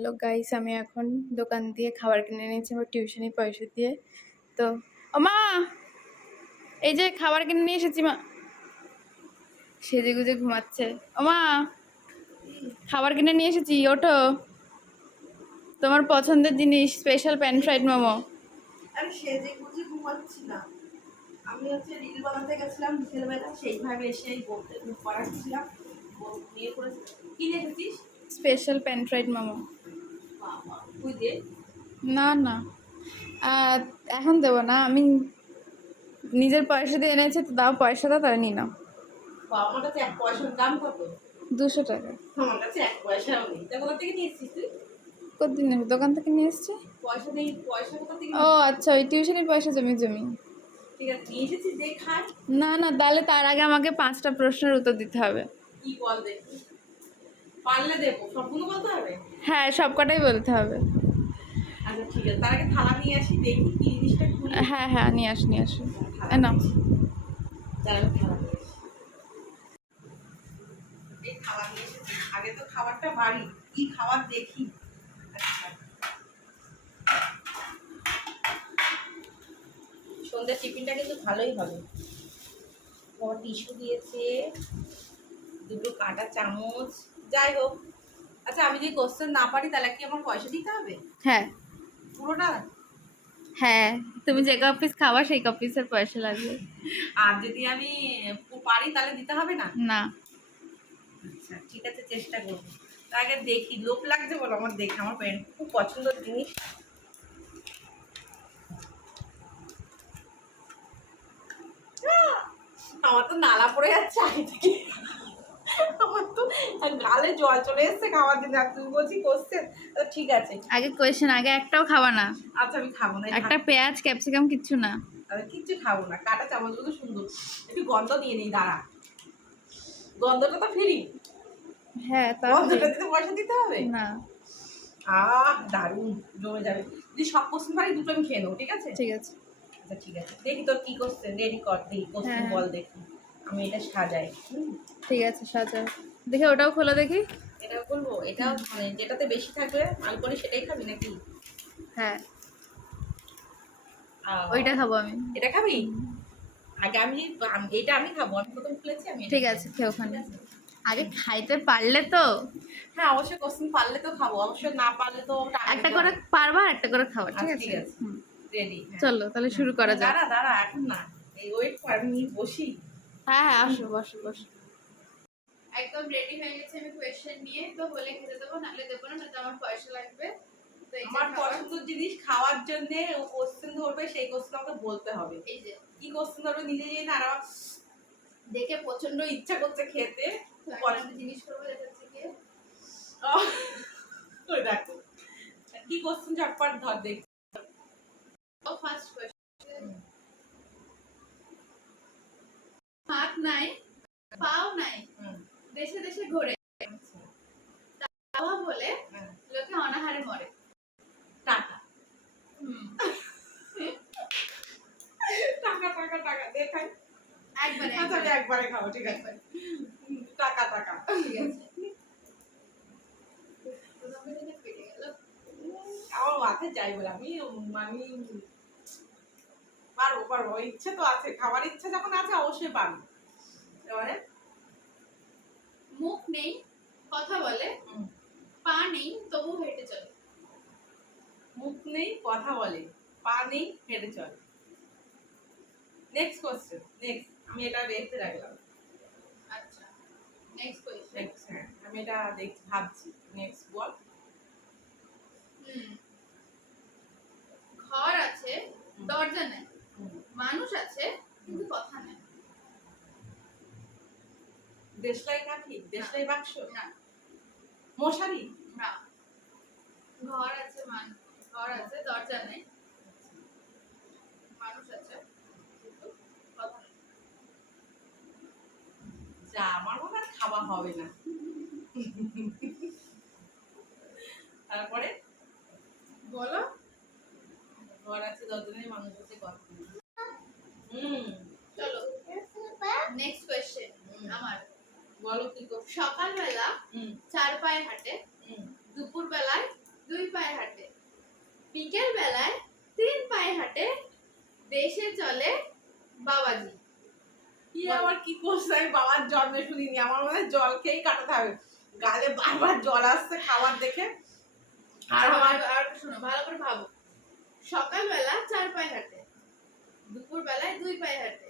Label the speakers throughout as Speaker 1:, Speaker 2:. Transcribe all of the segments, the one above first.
Speaker 1: Hello guys আমি এখন দোকান দিয়ে খাবার কিনে নিয়েছি আমার টিউশনি পয়সা দিয়ে। তো মা! এই যে খাবার কিনে নিয়ে এসেছি মা। সেজে গুজে ঘুমাচ্ছে। মা! খাবার কিনে নিয়ে এসেছি ওঠো। তোমার পছন্দের জিনিস স্পেশাল প্যান ফ্রাইড মোমো।
Speaker 2: আরে সেজে গুজে ঘুমাচ্ছি না। আমি হচ্ছে রিল বানাতে গেছিলাম বিকেলবেলা সেইভাবে এসে বলতে পড়াচ্ছিলাম। কি দেখেছিস
Speaker 1: স্পেশাল প্যান ফ্রাইড মোমো। না না। এখন দেবো না। আমি নিজের পয়সা দিয়ে এনেছি তো দাও পয়সা দাও তাহলে নিয়ে নাও।
Speaker 2: আমার কাছে এক পয়সার দাম কত?
Speaker 1: দুশো টাকা।
Speaker 2: আমার কাছে এক পয়সাও নেই। তা কোথা থেকে নিয়ে এসেছিস তুই?
Speaker 1: কতদিন দোকান থেকে নিয়ে এসছি?
Speaker 2: পয়সা নেই পয়সা কোথা থেকে
Speaker 1: ও আচ্ছা ওই টিউশনের পয়সা জমি জমি।
Speaker 2: ঠিক আছে নিয়ে এসেছিস দে
Speaker 1: না না তাহলে তার আগে আমাকে পাঁচটা প্রশ্নের উত্তর দিতে হবে।
Speaker 2: কি বল দেখি। পারলে দেবো। সবগুলো বলতে হবে?
Speaker 1: হ্যাঁ সব কটাই বলতে হবে।
Speaker 2: আচ্ছা ঠিক আছে। তার আগে থালা নিয়ে আসি দেখি কি জিনিসটা
Speaker 1: হ্যাঁ হ্যাঁ নিয়ে আস নিয়ে আসো। নাও।
Speaker 2: আগে তো খাবারটা বাড়ি কি খাবার দেখি। সন্ধ্যা টিফিনটা কিন্তু ভালোই হবে। টিস্যু দিয়েছে দুটো কাঁটা চামচ যাই হোক। আচ্ছা আমি যদি কোশ্চেন না পারি তাহলে কি আমার পয়সা দিতে হবে?
Speaker 1: হ্যাঁ।
Speaker 2: পুরোটা?
Speaker 1: হ্যাঁ তুমি যে কপিস খাওয়া সেই কপিসের পয়সা লাগবে।
Speaker 2: আর যদি আমি পারি তাহলে দিতে হবে না?
Speaker 1: না।
Speaker 2: আচ্ছা ঠিক আছে চেষ্টা করব। তার আগে দেখি লোভ লাগছে বলো আমার দেখে। আমার প্যান্ট খুব পছন্দের জিনিস। আমার তো নালা পড়ে যাচ্ছে আগে থেকে। গালে জল চলে এসছে জন্য আর তুই বলছি কোশ্চেন। ঠিক আছে।
Speaker 1: আগে কোয়েশ্চেন আগে একটাও খাওয়া না।
Speaker 2: আচ্ছা আমি খাব না
Speaker 1: একটা পেঁয়াজ ক্যাপসিকাম কিচ্ছু না।
Speaker 2: আমি কিচ্ছু খাব না। কাটা চামচগুলো সুন্দর। একটু গন্ধ দিয়ে নেই দাঁড়া। গন্ধটা তো ফ্রি।
Speaker 1: হ্যাঁ তাহলে
Speaker 2: গন্ধটা দিতে পয়সা দিতে হবে?
Speaker 1: না।
Speaker 2: আহ দারুণ। জমে যাবে। যদি সব কোশ্চেন পারি দুটো আমি খেয়ে নেব ঠিক আছে?
Speaker 1: ঠিক আছে।
Speaker 2: আচ্ছা ঠিক আছে। দেখি তোর কি কোশ্চেন রেডি কর দেখি কোশ্চেন
Speaker 1: হ্যাঁ।
Speaker 2: বল দেখি। আমি এটা সাজাই।
Speaker 1: ঠিক আছে সাজাও। দেখে ওটাও খোলা দেখি।
Speaker 2: এটা বলব এটা মানে যেটাতে বেশি থাকবে মালপনি সেটাই খাবি নাকি?
Speaker 1: হ্যাঁ। ওইটা খাব আমি।
Speaker 2: এটা খাবি? আগে আমি এটা আমি খাব আমি প্রথম খুলেছি আমি
Speaker 1: ঠিক আছে খেয়ে ওখানে। আগে খাইতে পারলে তো।
Speaker 2: হ্যাঁ অবশ্যই কোশ্চেন পারলে তো খাব অবশ্যই না পারলে তো
Speaker 1: একটা করে পারবা একটা করে খাওয়া ঠিক
Speaker 2: আচ্ছা,
Speaker 1: আছে?
Speaker 2: ঠিক আছে। রেডি
Speaker 1: চলো তাহলে শুরু করা যাক।
Speaker 2: দাঁড়া দাঁড়া এখন না। এই ওয়েট কর আমি বসি।
Speaker 1: হ্যাঁ হ্যাঁ আসো বসো বসো। একদম রেডি হয়ে গেছে আমি কোয়েশ্চেন নিয়ে তো বলে খেতে দেবো নাহলে দেবো না নয়তো আমার পয়সা লাগবে। তো
Speaker 2: আমার পছন্দের জিনিস খাওয়ার জন্য ও কোশ্চেন ধরবে সেই কোশ্চেন আমাকে বলতে হবে।
Speaker 1: এই যে।
Speaker 2: কি কোশ্চেন ধরবে নিজে জেনে না আর দেখে প্রচণ্ড ইচ্ছা করছে খেতে।
Speaker 1: তো
Speaker 2: খুব
Speaker 1: এখন জিনিস করব গিয়ে
Speaker 2: আহ, ওই দেখো। কি কোশ্চেন ঝটপট ধর দেখ।
Speaker 1: ও ফার্স্ট কোশ্চেন হাত নাই। দেশে দেশে ঘোরে।
Speaker 2: আচ্ছা,
Speaker 1: বলে
Speaker 2: হ্যাঁ।
Speaker 1: লোকে অনাহারে মরে।
Speaker 2: টাকা। টাকা টাকা টাকা। দেখাই
Speaker 1: একবারে
Speaker 2: খাব ঠিক আছে। টাকা টাকা।
Speaker 1: ঠিক আছে।
Speaker 2: আমার মাথায় যাই বলে আমি আমি পারব পারব। ইচ্ছে তো আছে খাবার ইচ্ছে যখন আছে অবশ্যই পারব। এবারে
Speaker 1: মুখ নেই কথা বলে পা নেই তবু হেঁটে চলে।
Speaker 2: মুখ নেই কথা বলে পা নেই হেঁটে চলে। নেক্সট কোশ্চেন নেক্সট আমি এটা রেখে রাখলাম
Speaker 1: আচ্ছা নেক্সট কোয়েশ্চেন
Speaker 2: নেক্সট হ্যাঁ আমি এটা দেখ ভাবছি। নেক্সট বল।
Speaker 1: হুম। ঘর আছে দরজা নেই। মানুষ আছে কিন্তু কথা নেই।
Speaker 2: দেশলাই কাঠি দেশলাই বাক্স?
Speaker 1: না।
Speaker 2: মশারি?
Speaker 1: না। ঘর আছে মান ঘর আছে দরজা নেই। মানুষ আছে। কিন্তু কথা নেই
Speaker 2: যা আমার মনে হয় খাওয়া হবে না। তারপরে?
Speaker 1: বলো।
Speaker 2: ঘর আছে দশজনের মানুষ আছে কথা নেই। হুম।
Speaker 1: চলো। Next question. আমার।
Speaker 2: বলো কি করছ
Speaker 1: সকালবেলা চার পায়ে হাঁটে দুপুর বেলায় বিকেল বেলায় তিন পায়ে হাঁটে দেশে চলে বাবাজি।
Speaker 2: কি আবার কি করছে? আমি বাবার জন্মে শুনিনি আমার মনে হয় জল খেয়েই কাটাতে হবে। গালে বারবার জল আসছে খাবার দেখে। আর আমার
Speaker 1: আর শোনো ভালো করে ভাবো। সকালবেলা চার পায়ে হাঁটে দুপুর বেলায় দুই পায়ে হাঁটে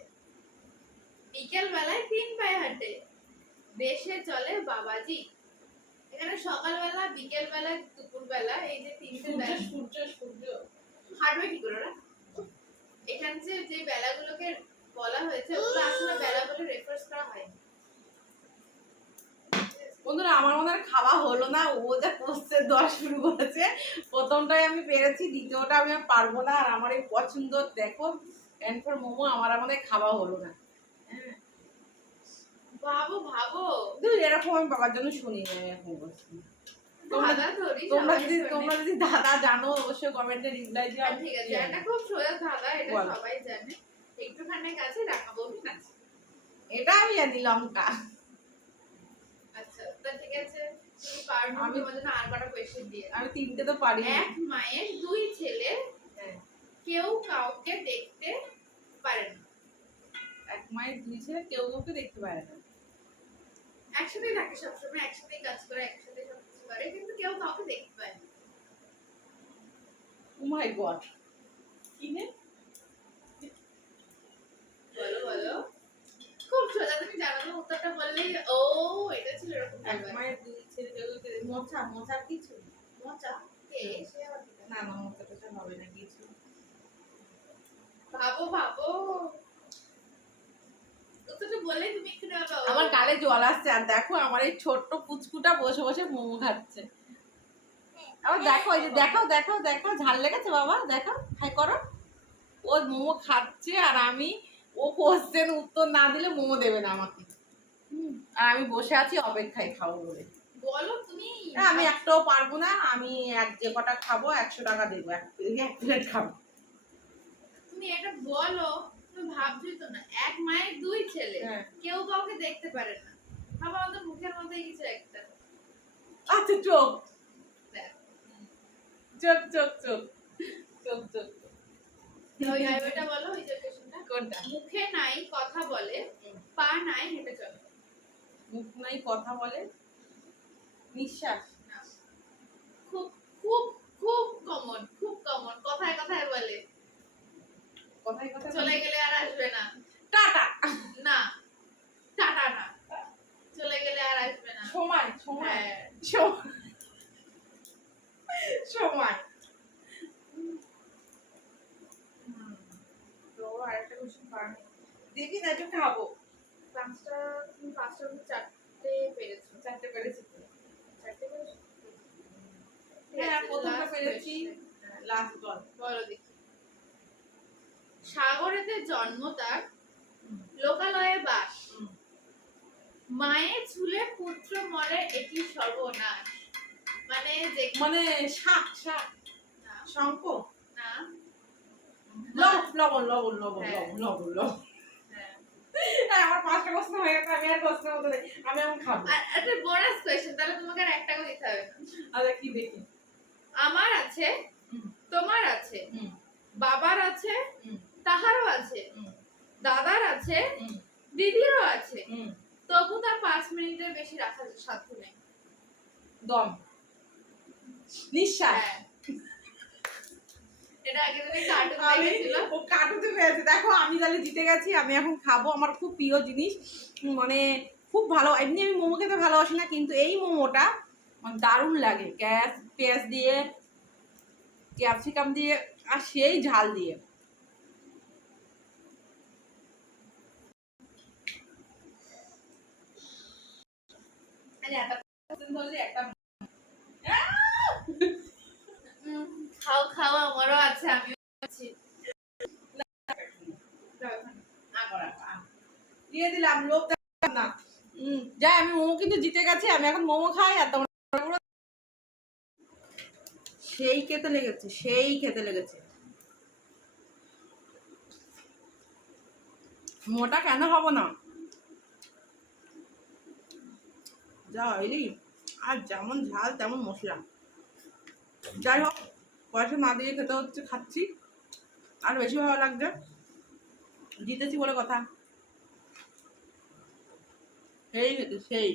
Speaker 1: বিকেল বেলায় তিন পায়ে হাঁটে দেশে চলে বাবাজি। এখানে সকালবেলা বিকেল বেলা দুপুর বেলা এই যে তিনটে বেলা।
Speaker 2: সূর্য সূর্য।
Speaker 1: হাঁটবে কি করে ওরা? এখানে যে যে বেলাগুলোকে বলা হয়েছে ওগুলো আসলে বেলা বলে রেফারেন্স করা হয়নি
Speaker 2: বন্ধুরা আমার মনে হয় খাওয়া হলো না। ও যা করছে দশ শুরু করেছে। প্রথমটাই আমি পেরেছি দ্বিতীয়টা আমি পারব না। আর আমার এই পছন্দ দেখো এনফর মোমো আমার আমাদের খাওয়া হলো না। হ্যাঁ।
Speaker 1: ভাবো ভাবো।
Speaker 2: এরকম আমি বাবার জন্য শুনি না এরকম তোমরা-
Speaker 1: দাদা ধরি
Speaker 2: তোমরা
Speaker 1: সবাই
Speaker 2: যদি তোমরা যদি দাদা জানো অবশ্যই কমেন্টে রিপ্লাই দিও
Speaker 1: ঠিক আছে। এটা খুব সোজা ধাঁধা এটা সবাই জানে। একটুখানি কাছে রাখা বলবি না
Speaker 2: এটা আমি জানি লঙ্কা।
Speaker 1: আচ্ছা তা ঠিক আছে। তুমি পারবে
Speaker 2: আমি-
Speaker 1: তোমার জন্য আর কটা কোয়েশ্চেন দিয়ে
Speaker 2: আমি তিনটে তো পারি
Speaker 1: এক মায়ের দুই ছেলে
Speaker 2: হ্যাঁ।
Speaker 1: কেউ কাউকে দেখতে পারে না।
Speaker 2: এক মায়ের দুই ছেলে কেউ কাউকে দেখতে পারে না।
Speaker 1: একসাথেই থাকে সবসময় একসাথেই কাজ করে একসাথে সব কিছু করে কিন্তু কেউ কাউকে দেখতে পায় না।
Speaker 2: ও মাই গড কি নে?
Speaker 1: বলো বলো। খুব সোজা তুমি জানো না উত্তরটা বললেই ও এটা ছিল এরকম
Speaker 2: মায়ের দুই ছেলে কেউ মোচা মোচার কিছু
Speaker 1: মোচা? কে? সে?
Speaker 2: না না মোচা টোচা হবে না কিছু
Speaker 1: ভাবো ভাবো উত্তরটা বললে তুমি একটু নেওয়া পাবো
Speaker 2: আমার গালে জল আসছে আর দেখো আমার এই ছোট্ট পুচকুটা বসে বসে মোমো খাচ্ছে। আবার দেখো এই যে দেখো দেখো দেখো ঝাল লেগেছে বাবা দেখো হাই করো। ও মোমো খাচ্ছে আর আমি ও কোশ্চেন উত্তর না দিলে মোমো দেবে না আমাকে। আর আমি বসে আছি অপেক্ষায় খাব বলে।
Speaker 1: বলো তুমি।
Speaker 2: আমি একটাও পারব না আমি এক যে কটা খাব একশো টাকা দেবো এক প্লেট খাব।
Speaker 1: তুমি এটা বলো তুমি ভাবছোই তো না। দুই ছেলে।
Speaker 2: হ্যাঁ।
Speaker 1: কেউ কাউকে দেখতে পারে না। বাবা আমাদের মুখের মধ্যে কিছু একটা।
Speaker 2: আচ্ছা চোখ। চোখ চোখ চোখ। চোখ চোখ।
Speaker 1: ওই ওইটা বলো ওই যে কোশ্চেনটা
Speaker 2: কোনটা?
Speaker 1: মুখে নাই কথা বলে। পা নাই হেঁটে চলে।
Speaker 2: মুখ নাই কথা বলে। নিঃশ্বাস।
Speaker 1: খুব খুব খুব কমন খুব কমন কথায় কথায় বলে।
Speaker 2: কথায় কথা
Speaker 1: চলে গেলে আর আসবে না।
Speaker 2: টাটা।
Speaker 1: না টাটা না। চলে গেলে আর আসবে না।
Speaker 2: সময় সময়।
Speaker 1: হ্যাঁ।
Speaker 2: সময়। সময় তো আরেকটা কোশ্চেন পারনি দেখি না একটু খাব।
Speaker 1: পাঁচটা তুমি পাঁচটার মধ্যে চারটে পেরেছ।
Speaker 2: চারটে পেরেছি
Speaker 1: চারটে পেরেছ?
Speaker 2: হ্যাঁ প্রথমটা পেরেছি। লাস্ট বল।
Speaker 1: বলো দেখি। সাগরেতে জন্ম তার। লোকালয়ে বাস। মায়ের চুলে পুত্র মরে এটি সর্বনাশ। মানে যে
Speaker 2: মানে শাক শাক।
Speaker 1: না,
Speaker 2: শঙ্খ?
Speaker 1: না।
Speaker 2: লবণ লবণ লবণ লবণ
Speaker 1: হ্যাঁ।
Speaker 2: লবণ লবণ
Speaker 1: হ্যাঁ।
Speaker 2: হ্যাঁ, আমার পাঁচটা প্রশ্ন হয়ে গেছে আমি আর প্রশ্নের মতো আমি এখন খাব।
Speaker 1: একটা বোনাস কোয়েশ্চেন তাহলে তোমাকে আর এক টাকা দিতে হবে।
Speaker 2: আচ্ছা কি দেখি?
Speaker 1: আমার আছে তোমার আছে বাবার আছে তাহারও আছে। দাদার আছে দিদিরও আছে। তবু তার পাঁচ মিনিটের বেশি রাখার সাধ্য নেই।
Speaker 2: দম। নিঃশ্বাস।
Speaker 1: হ্যাঁ। এটা আগে
Speaker 2: ও দেখো আমি তাহলে জিতে গেছি আমি এখন খাব। আমার খুব প্রিয় জিনিস। মানে খুব ভালো। এমনি আমি মোমো খেতে ভালোবাসি না কিন্তু এই মোমোটা দারুণ লাগে। গ্যাস পেঁয়াজ দিয়ে ক্যাপসিকাম দিয়ে আর সেই ঝাল দিয়ে আরে একটা একটা
Speaker 1: খাও খাও আমারও আছে আমিও আছি।
Speaker 2: দিয়ে দিলাম দেখালাম না। যাই আমি মোমো কিন্তু জিতে গেছি আমি এখন মোমো খাই আর তোমরা সেই খেতে লেগেছে সেই খেতে লেগেছে। মোটা কেন হব না? যা হইলি আর যেমন ঝাল, তেমন মশলা। যাই হোক, পয়সা না দিয়ে খেতে হচ্ছে, খাচ্ছি। আর বেশি ভালো লাগবে জিতেছি বলে কথা। সেই সেই।